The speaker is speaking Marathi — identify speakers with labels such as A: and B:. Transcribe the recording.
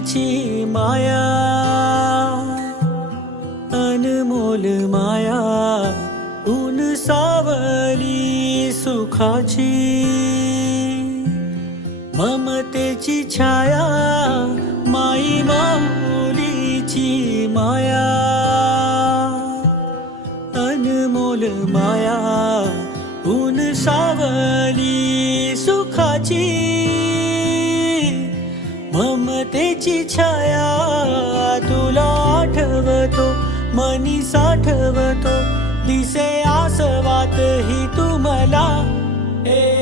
A: माऊलीची माया अनमोल माया ऊन सावली सुखाची ममतेची छाया माई माऊलीची माया अनमोल माया ऊन सावली सुखाची. ममतेची छाया तुला आठवतो मनी साठवतो दिसे आसवात ही तू मला. ए